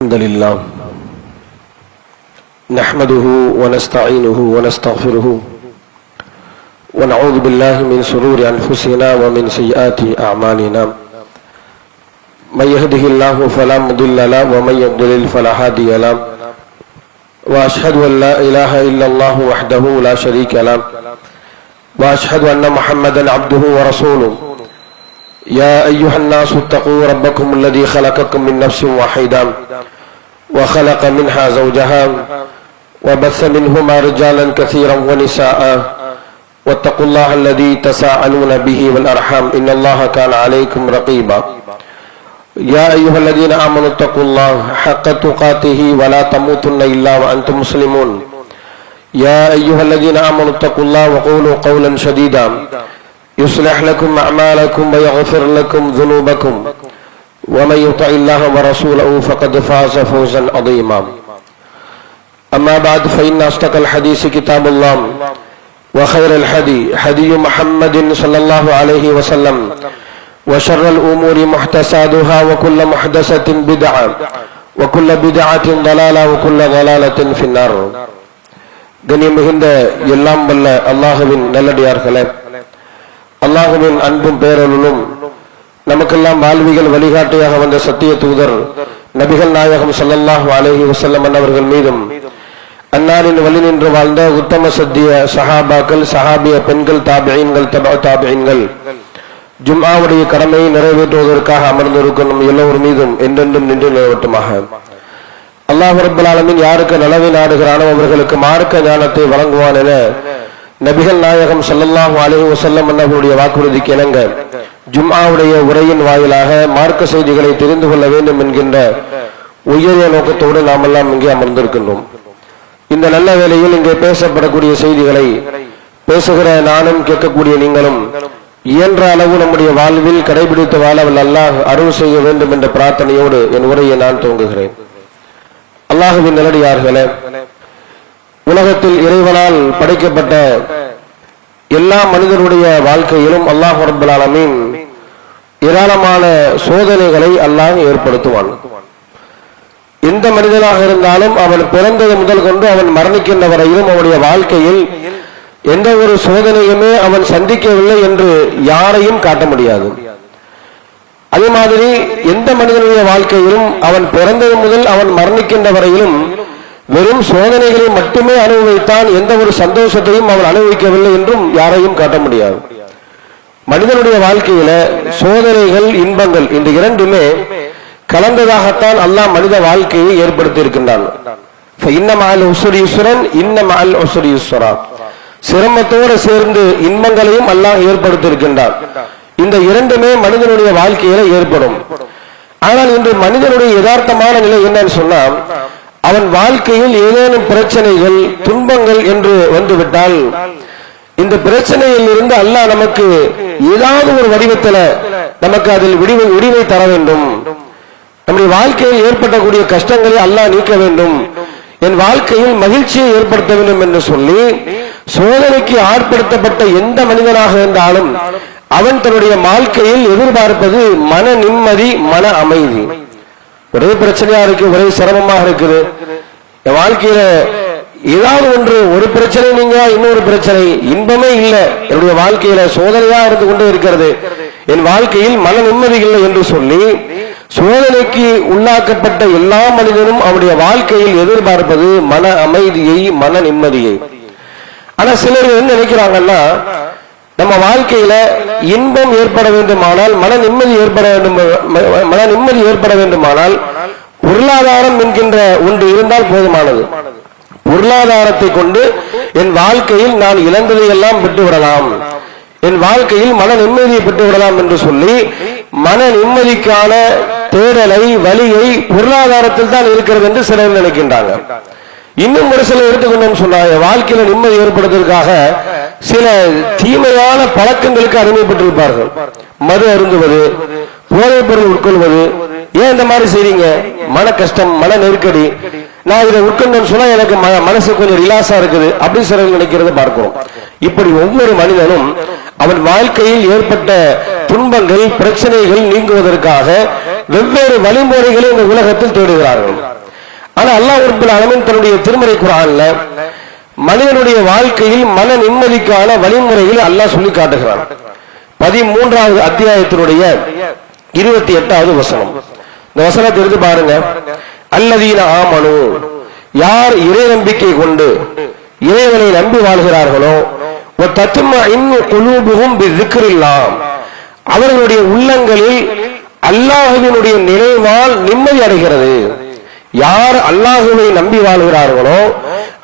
الحمد لله نحمده ونستعينه ونستغفره ونعوذ بالله من شرور أنفسنا ومن سيئات أعمالنا من يهده الله فلا مضل له ومن يضلل فلا هادي له وأشهد أن لا إله إلا الله وحده لا شريك له وأشهد أن محمدا عبده ورسوله يا أيها الناس اتقوا ربكم الذي خلقكم من نفس واحدة وخلق منها زوجها وبث منهما رجالا كثيرا ونساء واتقوا الله الذي تساءلون به والأرحام إن الله كان عليكم رقيبا يا أيها الذين آمنوا اتقوا الله حق تقاته ولا تموتن إلا وأنتم مسلمون يا أيها الذين آمنوا اتقوا الله وقولوا قولا سديدا يصلح لكم أعمالكم ويغفر لكم ذنوبكم ومن يطع الله ورسوله فقد فاز فوزا عظيما أما بعد فإن أصدق الحديث كتاب الله وخير الهدي هدي محمد صلى الله عليه وسلم وشر الأمور محدثاتها وكل محدثة بدعة وكل بدعة ضلالة وكل ضلالة في النار கண்ணியமிகுந்த எல்லாம் வல்ல அல்லாஹ்வின் நல்லடியார்களே, அல்லாஹ்வின் அன்பும் பேரருளும் நமக்கெல்லாம் வாழ்விகள் வழிகாட்டியாக வந்த சத்திய தூதர் நபிகள் நாயகம் ஸல்லல்லாஹு அலைஹி வஸல்லம் அவர்கள் மீதும் அன்னாரின் வழி நின்று வாழ்ந்த உத்தம சத்திய சஹாபாக்கள், சஹாபிய பெண்கள், தாபிஈன்கள், தபஅ தாபிஈன்கள், ஜும்ஆவுடைய கடமையை நிறைவேற்றுவதற்காக அமர்ந்திருக்கும் நம் எல்லோர் மீதும் என்றென்றும் நின்று நிலவட்டுமாக. அல்லாஹ் ரப்பல் ஆலமீன் யாருக்கு நலவை நாடுகிறானோ அவர்களுக்கு மார்க்க ஞானத்தை வழங்குவான் என நபிகள் நாயகம் ஸல்லல்லாஹு அலைஹி வஸல்லம் அவர்களுடைய வாக்குறுதிக்கு இணங்க ஜும்ஆவுடைய உரையின் வாயிலாக மார்க்க செய்திகளை தெரிந்து கொள்ள வேண்டும் என்கின்ற உயரிய நோக்கத்தோடு நாம் எல்லாம் இங்கே அமர்ந்திருக்கின்றோம். இந்த நல்ல வேளையில் இங்கே பேசப்படக்கூடிய செய்திகளை பேசுகிற நானும் கேட்கக்கூடிய நீங்களும் இயன்ற அளவு நம்முடைய வாழ்வில் கடைபிடித்து வாழ அல்லாஹ் அருள் செய்ய வேண்டும் என்ற பிரார்த்தனையோடு என் உரையை நான் துவங்குகிறேன். அல்லாஹ்வின் நல்லடியார்களே, உலகத்தில் இறைவனால் படைக்கப்பட்ட எல்லா மனிதனுடைய வாழ்க்கையிலும் அல்லாஹ் ரப்பல் ஆலமீன் ஏராளமான சோதனைகளை அல்லாஹ் ஏற்படுத்துவான். எந்த மனிதனாக இருந்தாலும் அவன் பிறந்தது முதல் கொண்டு அவன் மரணிக்கின்ற வரையிலும் அவனுடைய வாழ்க்கையில் எந்த ஒரு சோதனையுமே அவன் சந்திக்கவில்லை என்று யாரையும் காட்ட முடியாது. அதே மாதிரி எந்த மனிதனுடைய வாழ்க்கையிலும் அவன் பிறந்தது முதல் அவன் மரணிக்கின்ற வரையிலும் வெறும் சோதனைகளை மட்டுமே அனுபவித்தான், எந்த ஒரு சந்தோஷத்தையும் அவன் அனுபவிக்கவில்லை என்றும் யாரையும் காட்ட முடியாது. மனிதனுடைய வாழ்க்கையில சோதனைகள், இன்பங்கள் இந்த இரண்டுமே கலந்ததாகத்தான் அல்லாஹ் மனித வாழ்க்கையை ஏற்படுத்தி இருக்கின்றான். சிரமத்தோடு சேர்ந்து இன்பங்களையும் அல்லாஹ் ஏற்படுத்தி இருக்கின்றான். இந்த இரண்டுமே மனிதனுடைய வாழ்க்கையில ஏற்படும். ஆனால் இன்று மனிதனுடைய யதார்த்தமான நிலை என்னன்னு சொன்னா, அவன் வாழ்க்கையில் ஏதேனும் பிரச்சனைகள், துன்பங்கள் என்று வந்துவிட்டால் இந்த பிரச்சனையில் இருந்து அல்லாஹ் நமக்கு ஏதாவது ஒரு வடிவத்தில் நமக்கு அதில் விடிவை தர வேண்டும். நம்முடைய வாழ்க்கையில் ஏற்படக்கூடிய கஷ்டங்களை அல்லாஹ் நீக்க வேண்டும், என் வாழ்க்கையில் மகிழ்ச்சியை ஏற்படுத்த வேண்டும் என்று சொல்லி சோதனைக்கு ஆட்படுத்தப்பட்ட எந்த மனிதனாக இருந்தாலும் அவன் தன்னுடைய வாழ்க்கையில் எதிர்பார்ப்பது மன நிம்மதி, மன அமைதி. ஒரே பிரச்சனையா இருக்கு, ஒரே சிரமமாக இருக்குது, என் வாழ்க்கையில ஏதாவது ஒன்று, ஒரு பிரச்சனை நீங்க இன்னொரு பிரச்சனை, இன்பமே இல்லை, என்னுடைய வாழ்க்கையில சோதனையா இருந்து கொண்டே இருக்கிறது, என் வாழ்க்கையில் மன நிம்மதி இல்லை என்று சொல்லி சோதனைக்கு உள்ளாக்கப்பட்ட எல்லா மனிதனும் அவருடைய வாழ்க்கையில் எதிர்பார்ப்பது மன அமைதியை, மன நிம்மதியை. ஆனா சிலர் என்ன நினைக்கிறாங்கன்னா, நம்ம வாழ்க்கையில இன்பம் ஏற்பட வேண்டுமானால், மன நிம்மதி ஏற்பட வேண்டுமானால் பொருளாதாரம் என்கின்ற ஒன்று இருந்தால் போதுமானது. பொருளாதாரத்தை கொண்டு என் வாழ்க்கையில் நான் இழந்ததை எல்லாம் பெற்று விடலாம், என் வாழ்க்கையில் மன நிம்மதியை பெற்று விடலாம் என்று சொல்லி மன நிம்மதிக்கான தேடலை, வழியை பொருளாதாரத்தில் தான் இருக்கிறது என்று சிலர் நினைக்கின்றாங்க. இன்னும் ஒரு சிலர் எடுத்துக்கொண்டோம் சொன்னாங்க, வாழ்க்கையில நிம்மதி ஏற்படுவதற்காக சில தீமையான பழக்கங்களுக்கு அடிமைப்பட்டிருப்பார்கள். மது அருந்துவது, போதைப் பொருள் உட்கொள்வது. ஏன் இந்த மாதிரி செய்றீங்க? மன கஷ்டம், மன நெருக்கடி, நான் இதை உட்கொண்டேன்னு சொன்னா எனக்கு மனசு கொஞ்சம் ரிலாக்ஸா இருக்குது அப்படி சிலர் நினைக்கிறத பார்க்கிறோம். இப்படி ஒவ்வொரு மனிதனும் அவன் வாழ்க்கையில் ஏற்பட்ட துன்பங்கள், பிரச்சனைகள் நீங்குவதற்காக வெவ்வேறு வழிமுறைகளை இந்த உலகத்தில் தேடுகிறார்கள். ஆனா அல்லாஹ் ரப்பல் ஆலமீன் தன்னுடைய திருமறை குர்ஆன்ல மனிதனுடைய வாழ்க்கையில் மன நிம்மதிக்கான வழிமுறைகளை அல்லாஹ் சொல்லி காட்டுகிறான். 13வது அத்தியாயத்தினுடைய 28வது வசனம். இந்த வசனத்தை எடுத்து பாருங்க. அல்லதீன ஆமனு, யார் இறை நம்பிக்கை கொண்டு இறைவனை நம்பி வாழ்கிறார்களோ, தத்மஇன்னு குலூபுஹும் பிذிக்ரில்லாஹ், அவர்களுடைய உள்ளங்களில் அல்லாஹ்வினுடைய நினைவால் நிம்மதி அடைகிறது. யார் அல்லாஹ்வை நம்பி வாழ்கிறார்களோ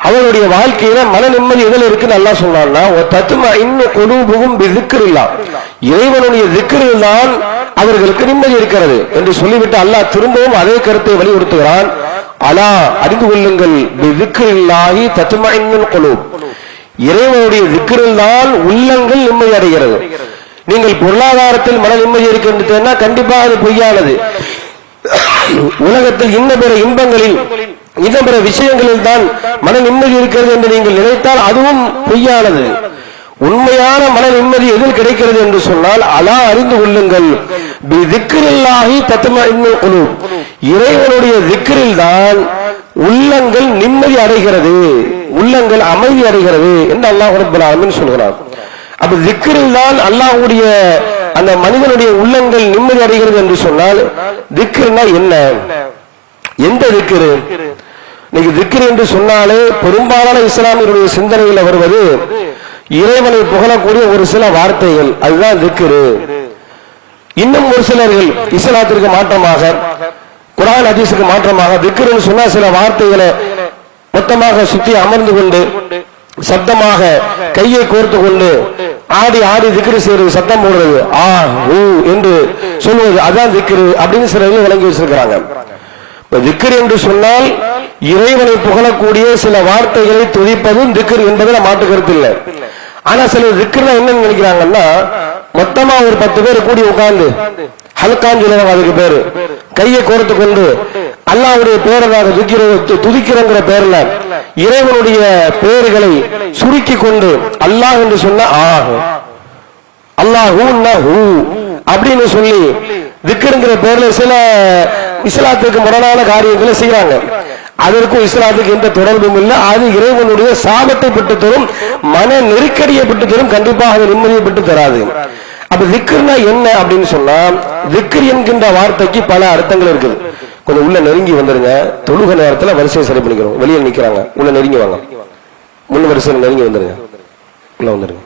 அவருடைய வாழ்க்கையில மன நிம்மதி எதில் இருக்குன்னு அல்லாஹ் சொன்னான்னா, தத்மஇன்னு குலூபுஹும் பிذிக்ரில்லாஹ், இறைவனுடைய திக்ரில் தான் அவர்களுக்கு நிம்மதி இருக்கிறது என்று சொல்லிவிட்டு அல்லாஹ் திரும்பவும் அதே கருத்தை வலியுறுத்துகிறான். அலா, அறிந்து கொள்ளுங்கள், பிذிக்ரில்லாஹி தத்மஇன்னுல் குலூப், இறைவனுடைய திக்ரில் தான் உள்ளங்கள் நிம்மதி அடைகிறது. நீங்கள் பொருளாதாரத்தில் மன நிம்மதி இருக்கின்றன, கண்டிப்பாக அது பொய்யானது. உலகத்தில் இன்ன பிற இன்பங்களில் இன்ன பிற விஷயங்களில் தான் மன நிம்மதி இருக்கிறது என்று நீங்கள் நினைத்தால் அதுவும் பொய்யானது. உண்மையான மன நிம்மதி எதில் கிடைக்கிறது என்று சொன்னால், அலா, அறிந்து கொள்ளுங்கள், பிذிக்ரில்லாஹி தத்மஇன்னுல் குலூப், இறைவனுடைய திக்ரில் தான் உள்ளங்கள் நிம்மதி அடைகிறது, உள்ளங்கள் அமைதி அடைகிறது என்று அல்லாஹ் ரப்பல் ஆலமீன் சொல்கிறார். அப்ப திக்ரில் தான் அல்லாஹ்வுடைய அந்த மனிதனுடைய உள்ளங்கள் நிம்மதி அடைகிறது என்று சொன்னால், திக்ர்னா என்ன? எந்த திக்ரு? இன்னைக்கு திக்ர் என்று சொன்னாலே பெரும்பாலான இஸ்லாமியருடைய சிந்தனையில் வருவது இறைவனை புகழக்கூடிய ஒரு சில வார்த்தைகள், அதுதான் திக்ரு. இன்னும் ஒரு சிலர்கள் இஸ்லாத்திற்கு மாற்றமாக, குர்ஆன் ஹதீஸுக்கு மாற்றமாக திக்ருன்னு சொன்னா சில வார்த்தைகளை மொத்தமாக சுத்தி அமர்ந்து கொண்டு சப்தமாக கையை கோர்த்து கொண்டு ஆடி ஆடி திக்ரு செய்வது, சத்தம் போடுறது, ஆ ஊ என்று சொல்வது, அதான் திக்ரு அப்படின்னு சிலர்கள் விளங்கி வச்சிருக்கிறாங்க. திக்ர் என்று சொன்னால் இறைவனை புகழக்கூடிய சில வார்த்தைகளை துதிப்பதும் திக்ர் என்பதில் மாற்று கருத்து இல்லை. ஆனா சில திக்ர்னா என்னன்னு நினைக்கிறாங்கன்னா, மொத்தமா ஒரு 10 பேர் கூடி உட்கார்ந்து ஹல்கான்னு சொல்லுவாங்க, அதுக்கு பேரு கையை கோர்த்து கொண்டு அல்லாஹ்வுடைய பேரை துதிக்கிறங்கிற பேர்ல இறைவனுடைய பெயர்களை சுருக்கி கொண்டு அல்லாஹ் என்று சொன்ன அல்லாஹூன்னா ஹூ அப்படின்னு சொல்லி திக்ருங்கிற பேர்ல சில இஸ்லாத்துக்கு முரணான காரியங்களை செய்யறாங்க. அதற்கும் இஸ்லாத்துக்கு எந்த தொடர்பும் இல்லை. அது இறைவனுடைய சாபத்தை பெற்று தரும், மன நெருக்கடியை பெற்று தரும், கண்டிப்பாக அது நிம்மதியை பெற்று தராது. அப்ப திக்ர்னா என்ன அப்படின்னு சொன்னா, திக்ர் என்கின்ற வார்த்தைக்கு பல அர்த்தங்கள் இருக்குது. கொஞ்சம் உள்ள நெருங்கி வந்துருங்க. தொழுக நேரத்துல வரிசையை சரி பண்ணிக்கிறோம். வெளியே நிக்கிறாங்க, உள்ள நெருங்கி வாங்க. முன் வரிசையில் நெருங்கி வந்துருங்க, உள்ள வந்துருங்க.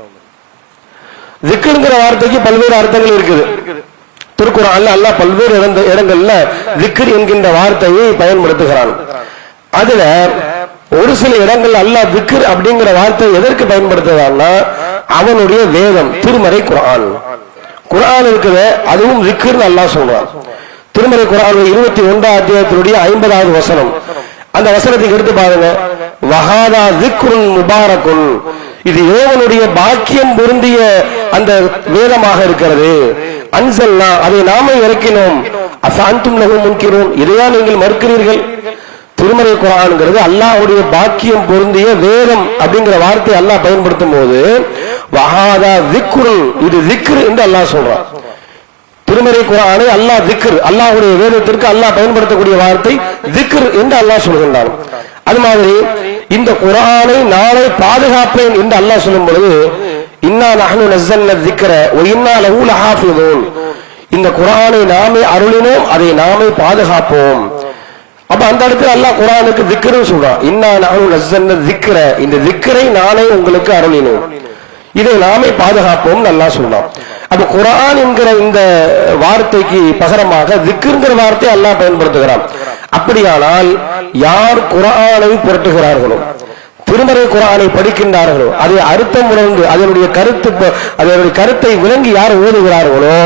திக்ருங்கிற வார்த்தைக்கு பல்வேறு அர்த்தங்கள் இருக்குது. திருக்குர்ஆன்ல அல்லாஹ் பல்வேறு இடங்கள்ல திக்ர் என்கின்ற வார்த்தையை பயன்படுத்துகிறான். அதுல ஒரு சில இடங்கள் அல்லாஹ் திக்ர் அப்படிங்கிற வார்த்தை எதற்கு பயன்படுத்துறான்னா, அவனுடைய வேதம் திருமறை குர்ஆன், குர்ஆன் இருக்குது, அதுவும் திக்ர்னு அல்லாஹ் சொல்றான். திருமறை குர்ஆன் 21 அத்தியாயத்தினுடைய 50வது வசனம். அந்த வசனத்துக்கு எடுத்து பாருங்க. வஹாதா திக்ருன் முபாரக்குன், இது இறைவனுடைய பாக்கியம் பொருந்திய அந்த வேதமாக இருக்கிறது. அன்சல்னா, அதை நாமே இறக்கினோம். அஃஅன்தும் லஹு முன்கிரூன், இதையா நீங்கள் மறுக்கிறீர்கள்? திருமறை குர்ஆன்ங்கிறது அல்லாஹ்வுடைய பாக்கியம் பொருந்திய வேதம் அப்படிங்கிற வார்த்தையை அல்லாஹ் பயன்படுத்தும் போது வஹாதா திக்ருன், இது திக்ர் என்று அல்லாஹ் சொல்றான். திருமறை குர்ஆனை அல்லாஹ் திக்ர், அல்லாஹ்வுடைய வேதத்திற்கு அல்லாஹ் பயன்படுத்தக்கூடிய வார்த்தை திக்ர் என்று அல்லாஹ் சொல்கின்றான். அது மாதிரி இந்த குர்ஆனை நாளை பாதுகாப்பேன் என்று அல்லாஹ் சொல்லும் பொழுது இன்னா நஹ்னு நஸல்னா திக்ர வ இன்னா லஹு லஹாஃபிதூன், இந்த குர்ஆனை நாமே அருளினோம், அதை நாமே பாதுகாப்போம். அப்ப அந்த இடத்துல அல்லாஹ் குர்ஆனுக்கு திக்ர்னு சொல்றான். இன்னா நஹ்னு நஸல்னா திக்ர, இந்த திக்ரை நானே உங்களுக்கு அருளினோம், இதை நாமே பாதுகாப்போம் அல்லாஹ் சொல்றான். அப்ப குர்ஆன் என்கிற இந்த வார்த்தைக்கு பகரமாக திக்ருங்கிற வார்த்தையை அல்லாஹ் பயன்படுத்துகிறான். அப்படியானால் யார் குர்ஆனை புரட்டுகிறார்களோ, திருமறை குர்ஆனை படிக்கின்றார்களோ, அதை அர்த்தம் உணர்ந்து அதனுடைய கருத்தை விளங்கி யார் ஓதுகிறார்களோ,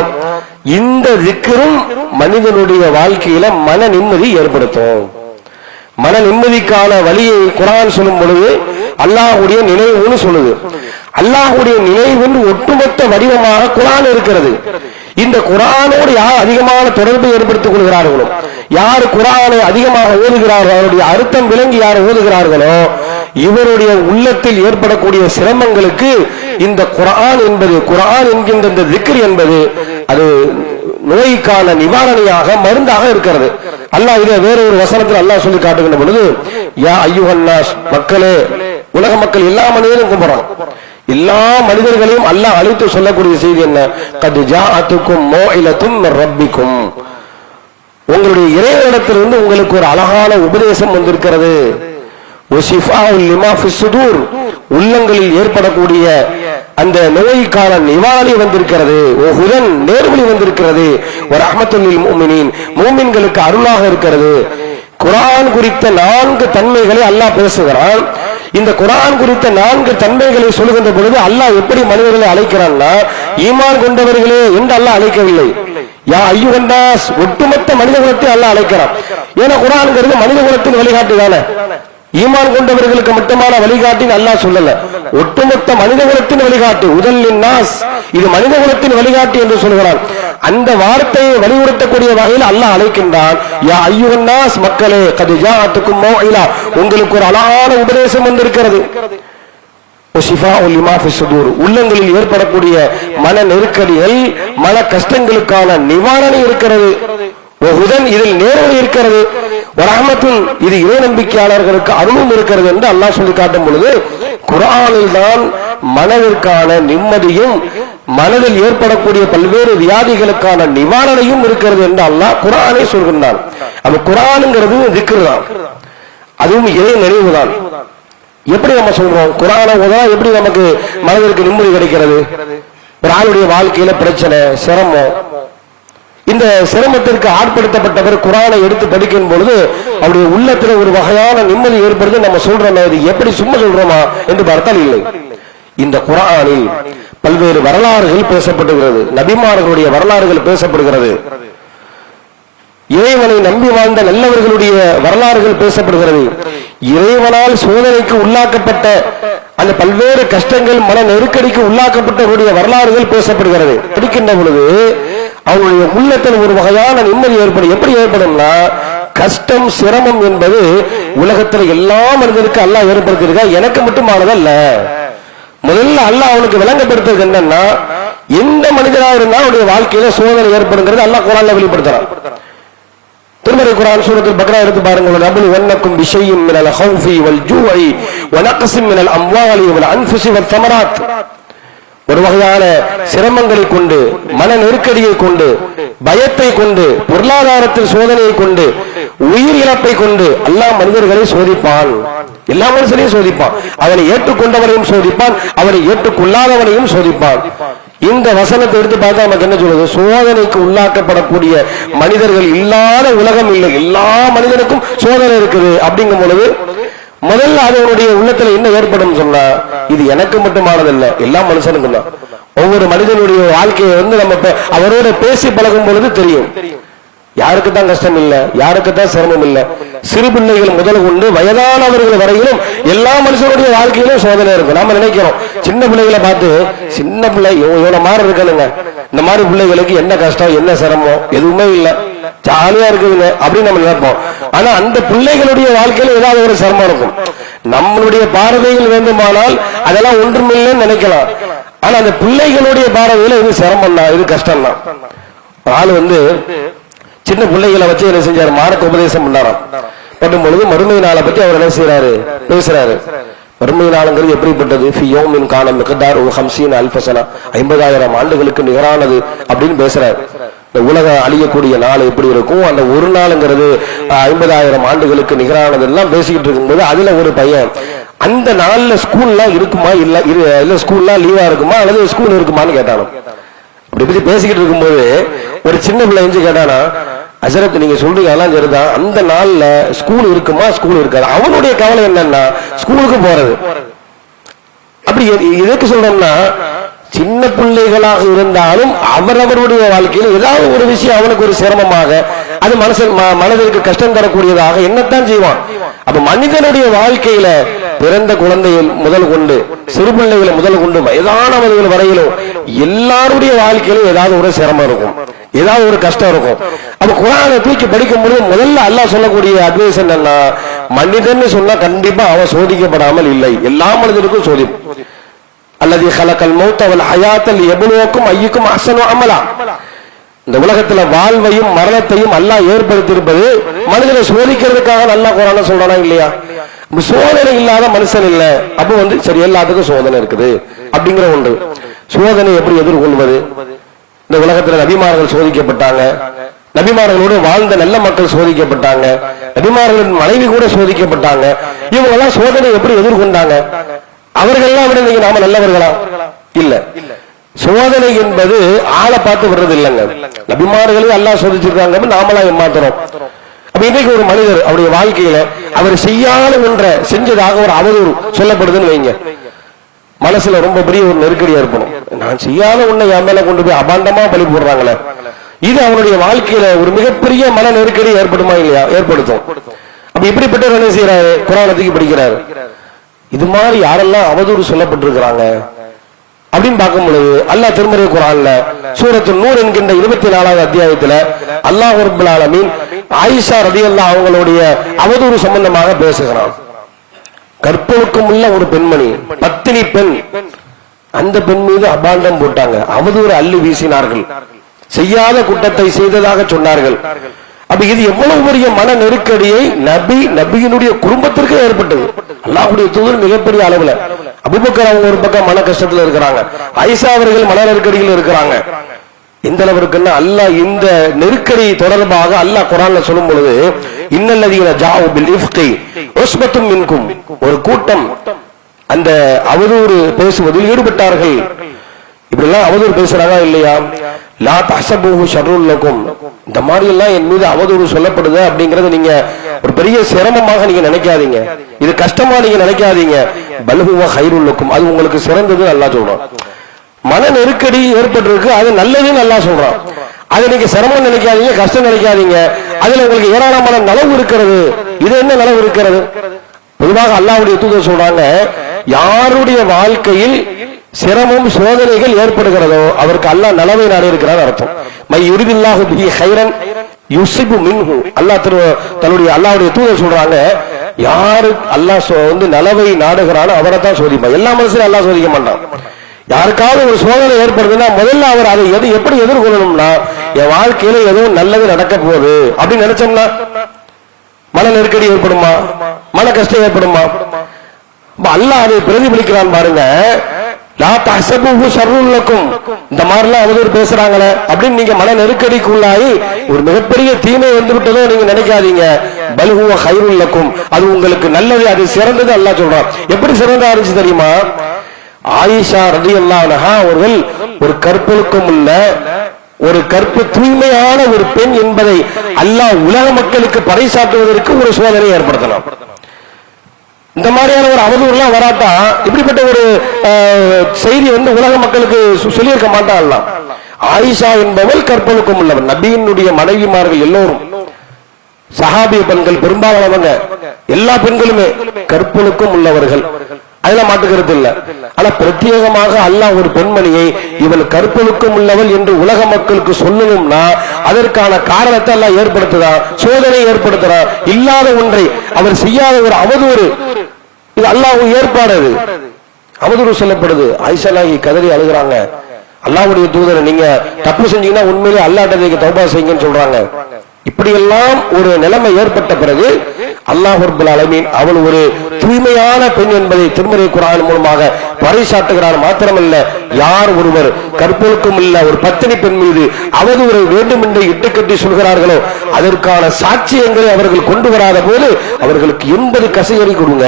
இந்த திக்ரும் மனிதனுடைய வாழ்க்கையில மன நிம்மதி ஏற்படுத்தும். மன நிம்மதிக்கான வழியை குர்ஆன் சொல்லும் பொழுது அல்லாஹ்வுடைய நினைவுன்னு சொல்லுது. அல்லாஹ்வுடைய நினைவின் ஒட்டுமொத்த வடிவமாக குர்ஆன் இருக்கிறது. இந்த குர்ஆனோடு யார் அதிகமான தொடர்பை ஏற்படுத்திக் கொள்கிறார்களோ, யார் குர்ஆனை அதிகமாக ஓதுகிறார்களோ, அவருடைய அர்த்தம் விளங்கி யார் ஓதுகிறார்களோ, இவருடைய உள்ளத்தில் ஏற்படக்கூடிய சிரமங்களுக்கு இந்த குர்ஆன் என்பது, குர்ஆன் என்கின்ற இந்த திக்ர் என்பது அது நோய்க்கான நிவாரணியாக மருந்தாக இருக்கிறது. அல்லாஹ் இதை வேற ஒரு வசனத்தில் அல்லாஹ் சொல்லி காட்டுகின்ற பொழுது, யா அய்யுஹன்னாஸ், மக்களே, உலக மக்கள் எல்லா மனிதரும் கும்பிடுறான், எல்லா மனிதர்களையும் அல்லாஹ் அழைத்து சொல்லக்கூடிய செய்தி என்ன? கத் ஜாஅத்துக்கும் மௌஇலத்தும் மிர் ரப்பிக்கும், உங்களுடைய இறைவனிடத்திலிருந்து உங்களுக்கு ஒரு அழகான உபதேசம் வந்திருக்கிறது. வஷிஃபாஉல் லிமா ஃபிஸ் சுதூர், உள்ளங்களில் ஏற்படக்கூடிய அந்த நோய்க்கான நிவாரணி வந்திருக்கிறது. ஹுதன், நேர்வழி வந்திருக்கிறது. ரஹ்மத்துல் லில் முஃமினீன், முஃமின்களுக்கு அருளாக இருக்கிறது. குர்ஆன் குறித்த 4 தன்மைகளை அல்லாஹ் பேசுகிறான். இந்த குர்ஆன் குறித்த 4 தன்மைகளை சொல்லுகின்ற பொழுது அல்லாஹ் எப்படி மனிதர்களை அழைக்கிறான்னா, ஈமான் கொண்டவர்களே என்று அல்லாஹ் அழைக்கவில்லை. யா அய்யுஹன்னாஸ், ஒட்டுமொத்த மனித குலத்தை அல்லாஹ் அழைக்கிறான். ஏன்னா குர்ஆன்ங்கிறது மனித குலத்தின் வழிகாட்டி தானே. ஈமான் கொண்டவர்களுக்கு மட்டுமான வழிகாட்டி அல்லாஹ் சொல்லல, ஒட்டுமொத்த மனித குலத்தின் வழிகாட்டி. உதல்லின் நாஸ், இது மனித குலத்தின் வழிகாட்டி என்று சொல்கிறான். அந்த வார்த்தையை வலியுறுத்தக்கூடிய வகையில் அல்லாஹ் அழைக்கின்றான். யா அய்யுஹன்னாஸ், மக்களே, கத் ஜாஅத்துக்கும் மௌஇலா, உங்களுக்கு ஒரு அழகான உபதேசம் வந்திருக்கிறது. வஷிஃபாஉல் லிமா ஃபிஸ் சுதூர், உள்ளங்களில் ஏற்படக்கூடிய மன நெருக்கடிகள், மன கஷ்டங்களுக்கான நிவாரணி இருக்கிறது. ஹுதன், இதில் நேர்வழி இருக்கிறது. ரஹ்மத்துன், இது இறை நம்பிக்கையாளர்களுக்கு அருளும் இருக்கிறது என்று அல்லாஹ் சொல்லி காட்டும் பொழுது, குர்ஆனில் தான் மனதிற்கான நிம்மதியும் மனதில் ஏற்படக்கூடிய பல்வேறு வியாதிகளுக்கான நிவாரணையும் இருக்கிறது என்று அல்லாஹ் குர்ஆனை சொல்கின்றான். அப்ப குர்ஆனுங்கிறது திக்ர் தான், அதுவும் இறை நினைவு தான். எப்படி நம்ம சொல்றோம்? குர்ஆனை ஓதா எப்படி நமக்கு மனதிற்கு நிம்மதி கிடைக்கிறது? ஒரு ஆளுடைய வாழ்க்கையில பிரச்சனை, சிரமம், இந்த சிரமத்திற்கு ஆட்படுத்தப்பட்டவர் குர்ஆனை எடுத்து படிக்கும் பொழுது அவருடைய உள்ளத்துல ஒரு வகையான நிம்மதி ஏற்படுது. நம்ம சொல்றோம், இது எப்படி சும்மா சொல்றோமா என்று பார்த்தால் இல்லை. இந்த குர்ஆனில் பல்வேறு வரலாறுகள் பேசப்படுகிறது, நபிமார்களுடைய வரலாறுகள் பேசப்படுகிறது, இறைவனை நம்பி வாழ்ந்த நல்லவர்களுடைய வரலாறுகள் பேசப்படுகிறது, இறைவனால் சோதனைக்கு உள்ளாக்கப்பட்ட அந்த பல்வேறு கஷ்டங்கள், மன நெருக்கடிக்கு உள்ளாக்கப்பட்டவருடைய வரலாறுகள் பேசப்படுகிறது. படிக்கின்ற பொழுது அவருடைய உள்ளத்தில் ஒரு வகையான நிம்மதி ஏற்படும். எப்படி ஏற்படும்னா, கஷ்டம், சிரமம் என்பது உலகத்தில் எல்லா மனிதருக்கு அல்லாஹ் ஏற்படுத்தியிருக்கா, எனக்கு மட்டுமானதல்ல. முதல்ல அல்லாஹ் அவனுக்கு விளங்கப்படுத்துறது என்னன்னா, எந்த மனிதனாக இருந்தால் அவருடைய வாழ்க்கையில சோதனை ஏற்படுங்கிறது அல்லாஹ் குர்ஆன்ல வெளிப்படுத்துறான். திருமறை குர்ஆன் சூரத்துல் பக்ரா எடுத்து பாருங்கள். நபுல் வன்னக்கும் பிஷையின் மினல் ஹௌஃபி வல் ஜூஇ வ நக்ஸின் மினல் அம்வாலி வல் அன்ஃபுஸி வத் ஸமராத், ஒரு வகையான சிரமங்களை கொண்டு, மன நெருக்கடியை கொண்டு, பயத்தை கொண்டு, பொருளாதாரத்தில் சோதனையை கொண்டு, உயிர் இழப்பை கொண்டு அல்லாஹ் மனிதர்களை சோதிப்பான். எல்லா மனுஷனையும் சோதிப்பான். அவனை ஏற்றுக்கொண்டவனையும் சோதிப்பான், அவனை ஏற்றுக்கொள்ளாதவனையும் சோதிப்பான். இந்த வசனத்தை எடுத்து பார்த்தா நமக்கு என்ன சொல்லுது? சோதனைக்கு உள்ளாக்கப்படக்கூடிய மனிதர்கள் இல்லாத உலகம் இல்லை, எல்லா மனிதனுக்கும் சோதனை இருக்குது. அப்படிங்கும் பொழுது முதல்ல அதனுடைய உள்ளத்துல என்ன ஏற்படும் சொன்னா, இது எனக்கு மட்டுமானதல்ல, எல்லா மனுஷனுக்கும் தான். ஒவ்வொரு மனிதனுடைய வாழ்க்கையை நம்ம அவரோட பேசி பழகும் பொழுது தெரியும், யாருக்கு தான் கஷ்டம் இல்ல, யாருக்கு தான் சிரமம் இல்ல. சிறு பிள்ளைகள் முதல் கொண்டு வயதானவர்கள் வரையிலும் எல்லா மனுஷனுடைய வாழ்க்கையிலும் சோதனை இருக்கும். நாம நினைக்கிறோம், சின்ன பிள்ளைகளை பார்த்து, சின்ன பிள்ளை இவனை மாதிரி இருக்கணுங்க, இந்த மாதிரி பிள்ளைகளுக்கு என்ன கஷ்டம், என்ன சிரமம், எதுவுமே இல்லை, ஜாலியா இருக்குதுங்க அப்படின்னு நம்ம நினைப்போம். ஆனா அந்த பிள்ளைகளுடைய வாழ்க்கையில ஏதாவது ஒரு சிரமம் இருக்கும். நம்மளுடைய பார்வையில் வேண்டுமானால் அதெல்லாம் ஒன்றுமில்லைன்னு நினைக்கலாம். ஆனா அந்த பிள்ளைகளுடைய பார்வையில இது சிரமம் தான், இது கஷ்டம் தான். ஆள் சின்ன பிள்ளைகளை வச்சு என்ன செஞ்சாரு? மார்க்க உபதேசம் பண்ணாராம். பண்ணும் பொழுது மறுமை நாளை பத்தி அவர் என்ன செய்யறாரு? பேசுறாரு. மறுமை நாளுங்கிறது எப்படிப்பட்டது? ஃபி யௌமின் கான மிக்தாரு 50 அல்ஃப ஸனா, 50,000 ஆண்டுகளுக்கு நிகரானது அப்படின்னு பேசுறாரு. இந்த உலக அழியக்கூடிய நாள் எப்படி இருக்கும், அந்த ஒரு நாளுங்கிறது 50,000 ஆண்டுகளுக்கு நிகரானது எல்லாம் பேசிக்கிட்டு இருக்கும்போது அதுல ஒரு பையன், அந்த நாள்ல ஸ்கூல்லாம் இருக்குமா இல்ல ஸ்கூல்லாம் லீவா இருக்குமா அல்லது ஸ்கூல் இருக்குமான்னு கேட்டானோ. அப்படி பத்தி பேசிக்கிட்டு இருக்கும்போது ஒரு சின்ன பிள்ளை எஞ்சி கேட்டானா, அசரத் நீங்க சொல்றீங்க எல்லாம் சரிதான், அந்த நாள்ல ஸ்கூல் இருக்குமா ஸ்கூல் இருக்காது. அவனுடைய கவலை என்னன்னா ஸ்கூலுக்கு போறது. அப்படி எதுக்கு சொல்றோம்னா, சின்ன பிள்ளைகளாக இருந்தாலும் அவரவருடைய வாழ்க்கையில் ஏதாவது ஒரு விஷயம் அவனுக்கு ஒரு சிரமமாக, அது மனதிற்கு கஷ்டம் தரக்கூடியதாக என்னத்தான் செய்வான். அப்ப மனிதனுடைய வாழ்க்கையில பிறந்த குழந்தைகள் முதல் கொண்டு, சிறு பிள்ளைகளை முதல் கொண்டு, வயதானவர்கள் வரையிலும் எல்லாருடைய வாழ்க்கையிலும் ஏதாவது ஒரு சிரமம் இருக்கும், ஏதாவது ஒரு கஷ்டம் இருக்கும். அப்ப குர்ஆனை தூக்கி படிக்கும் பொழுது முதல்ல அல்லாஹ் சொல்லக்கூடிய அட்வைஸ் என்னன்னா, மனிதன் சொன்னா கண்டிப்பா அவன் சோதிக்கப்படாமல் இல்லை, எல்லா மனிதனுக்கும் சோதிப்பு. அல்லது ஹலக்கல் மௌத்த வல் ஹயாத்த லியப்லுவக்கும் அய்யுக்கும் அஹ்ஸனு அமலா, இந்த உலகத்துல வாழ்வையும் மரணத்தையும் அல்லாஹ் ஏற்படுத்தியிருப்பது மனிதனை சோதிக்கிறதுக்காக அல்லாஹ் குர்ஆன்ல சொல்றானா இல்லையா? சோதனை இல்லாத மனுஷன் இல்ல. அப்ப சரி, எல்லாத்துக்கும் சோதனை இருக்குது அப்படிங்கிற ஒன்று. சோதனை எப்படி எதிர்கொள்வது? இந்த உலகத்துல நபிமார்கள் சோதிக்கப்பட்டாங்க, நபிமார்களோடு வாழ்ந்த நல்ல மக்கள் சோதிக்கப்பட்டாங்க, நபிமார்களின் மனைவி கூட சோதிக்கப்பட்டாங்க. இவங்க எல்லாம் சோதனை எப்படி எதிர்கொண்டாங்க? அவர்கள்லாம் விட நீங்க நாம நல்லவர்களா? இல்ல. சோதனை என்பது ஆளை பார்த்து விடுறது இல்லைங்க. நபிமார்களையும் அல்லாஹ் சோதிச்சிருக்காங்க, நாமளா ஏமாத்துறோம். அப்ப இன்றைக்கு ஒரு மனிதர் அவருடைய வாழ்க்கையில அவர் செய்யாத ஒன்றை செஞ்சதாக ஒரு அவதூறு சொல்லப்படுதுன்னு வைங்க, மனசுல ரொம்ப பெரிய ஒரு நெருக்கடி ஏற்படும். நான் செய்யாத ஒன்றை என் மேல கொண்டு போய் அபாண்டமா பழி போடுறாங்களே, இது அவனுடைய வாழ்க்கையில ஒரு மிகப்பெரிய மன நெருக்கடி ஏற்படுமா இல்லையா? ஏற்படுத்தும். அப்ப இப்படிப்பட்ட என்ன செய்யறாரு? குர்ஆனுக்கு படிக்கிறாரு. இது மாதிரி யாரெல்லாம் அவதூறு சொல்லப்பட்டிருக்கிறாங்க அப்படின்னு பார்க்கும் பொழுது அல்லாஹ் திருமறை குர்ஆன்ல சூரத்துல் நூர் என்கின்ற 24வது அத்தியாயத்துல அல்லாஹ் ரப்பல் ஆலமீன் ஆயிஷா ரலியல்லாஹு அவங்களுடைய அவதூறு சம்பந்தமாக பேசுகிறான். கற்பொழுக்கம் உள்ள ஒரு பெண்மணி, பத்தினி பெண், அந்த பெண் மீது அபாண்டம் போட்டாங்க, அவதூறு அள்ளி வீசினார்கள், செய்யாத குற்றத்தை செய்ததாக சொன்னார்கள். அப்ப இது எவ்வளவு பெரிய மன நெருக்கடியை நபியினுடைய குடும்பத்திற்கு ஏற்பட்டது. அல்லாஹ்வுடைய தூதர் மிகப்பெரிய அளவுல, அபூபக்கர் அவங்க ஒரு பக்கம் மன கஷ்டத்துல இருக்கிறாங்க, ஆயிஷா அவர்கள் மன நெருக்கடியில் இருக்கிறாங்க. எந்த அளவிற்குன்னா அல்லாஹ் இந்த நெருக்கடி தொடர்பாக அல்லாஹ் குர்ஆன்ல சொல்லும் பொழுது, இன்னல்லதீன ஜாஉ பில் இஃப்கி உஸ்பத்தும் மின்கும், ஒரு கூட்டம் அந்த அவதூறு பேசுவதில் ஈடுபட்டார்கள். இப்படி எல்லாம் அவதூறு பேசுறாங்க இல்லையா? லா தஹ்சபூஹு ஷர்ருல் லக்கும், இந்த மாதிரி எல்லாம் என் மீது அவதூறு சொல்லப்படுது அப்படிங்கறது நீங்க ஒரு பெரிய சிரமமாக நீங்க நினைக்காதீங்க, இது கஷ்டமா நீங்க நினைக்காதீங்க. பல் ஹுவ கைருல் லக்கும், அது உங்களுக்கு சிறந்தது அல்லாஹ் சொல்றான். மன நெருக்கடி ஏற்பட்டிருக்கு, அது நல்லதுன்னு அல்லாஹ் சொல்றான். அதை நீங்க சிரமம் நினைக்காதீங்க, கஷ்டம் நினைக்காதீங்க, அதுல உங்களுக்கு ஏராளமான நலவு இருக்கிறது. இது என்ன நலவு இருக்கிறது? பொதுவாக அல்லாஹ்வுடைய தூதர் சொல்றாங்க, யாருடைய வாழ்க்கையில் சிரமம் சோதனைகள் ஏற்படுகிறதோ அவருக்கு அல்லாஹ் நலவை நாடி இருக்கிறார் அர்த்தம். மை யுரிதில்லாஹு பிஹி கைரன் யுஸிபு மின்ஹு, அல்லாஹ் தன்னுடைய அல்லாஹ்வுடைய தூதர் சொல்றாங்க, யாரு அல்லாஹ் நலவை நாடுகிறானோ அவரை தான் சோதிப்பான். எல்லா மனுஷனும் அல்லாஹ் சோதிக்க மாட்டான். யாருக்காவது ஒரு சோதனை ஏற்படுதுன்னா முதல்ல அவர் அதை எப்படி எதிர்கொள்ளணும்னா, என் வாழ்க்கையில எதுவும் நல்லது நடக்க போகுது அப்படின்னு நினைச்சோம்னா மன நெருக்கடி ஏற்படுமா? மன கஷ்டம் ஏற்படுமா? அல்லாஹ் அதை பிரதிபலிக்கிறான் பாருங்க. லா தஹ்சபூஹு ஷர்ருல் லக்கும், இந்த மாதிரிலாம் அவதூறு பேசுறாங்களே அப்படின்னு நீங்க மன நெருக்கடிக்குள்ளாகி ஒரு மிகப்பெரிய தீமை வந்து விட்டதோ நீங்க நினைக்காதீங்க. பல் ஹுவ கைருல் லக்கும், அது உங்களுக்கு நல்லது, அது சிறந்தது அல்லாஹ் சொல்றான். எப்படி சிறந்தா இருந்துச்சு தெரியுமா? ஆயிஷா ரலியல்லாஹு அன்ஹா அவர்கள் ஒரு கற்பொழுக்கம் உள்ள ஒரு கற்பு தூய்மையான ஒரு பெண் என்பதை அல்லாஹ் உலக மக்களுக்கு பறைசாற்றுவதற்கு ஒரு சோதனை ஏற்படுத்தலாம். இந்த மாதிரியான ஒரு அவதூறு எல்லாம் வராட்டா இப்படிப்பட்ட ஒரு செய்தி உலக மக்களுக்கு சொல்லியிருக்க மாட்டான். ஆயிஷா என்பவள் கற்பொழுக்கம் உள்ளவர். நபியினுடைய மனைவிமார்கள் எல்லோரும் சஹாபிய பெண்கள் பெரும்பாலானவங்க, எல்லா பெண்களுமே கற்பொழுக்கம் உள்ளவர்கள், அதெல்லாம் மாட்டுக்கிறது இல்ல. ஆனா பிரத்யேகமாக அல்லாஹ் ஒரு பெண்மணியை இவள் கற்பொழுக்கம் உள்ளவள் என்று உலக மக்களுக்கு சொல்லணும்னா அதற்கான காரணத்தை எல்லாம் ஏற்படுத்துதா, சோதனை ஏற்படுத்துறா. இல்லாத ஒன்றை அவர் செய்யாத ஒரு அவதூறு, இது அல்லாஹ் ஏற்பாடு. அவதூறு சொல்லப்படுது. ஆயிஷா நாயகி கதறி அழுகிறாங்க, அல்லாஹ்வுடைய தூதரை நீங்க தப்பு செஞ்சீங்கன்னா உண்மையிலே அல்லாஹ்ட்ட நீங்க தௌபா செய்யுங்கன்னு சொல்றாங்க. இப்படியெல்லாம் ஒரு நிலைமை ஏற்பட்ட பிறகு அல்லாஹ் ரப்பல் ஆலமீன் அவள் ஒரு தூய்மையான பெண் என்பதை திருமறை குர்ஆன் மூலமாக பறைசாட்டுகிறார். மாத்திரமல்ல, யார் ஒருவர் கற்பொழுக்கம் உள்ள ஒரு பத்தினி பெண் மீது அவதூறை வேண்டும் என்று இட்டுக்கட்டி சொல்கிறார்களோ அதற்கான சாட்சியங்களை அவர்கள் கொண்டு வராத போது அவர்களுக்கு 80 கசையறி கொடுங்க.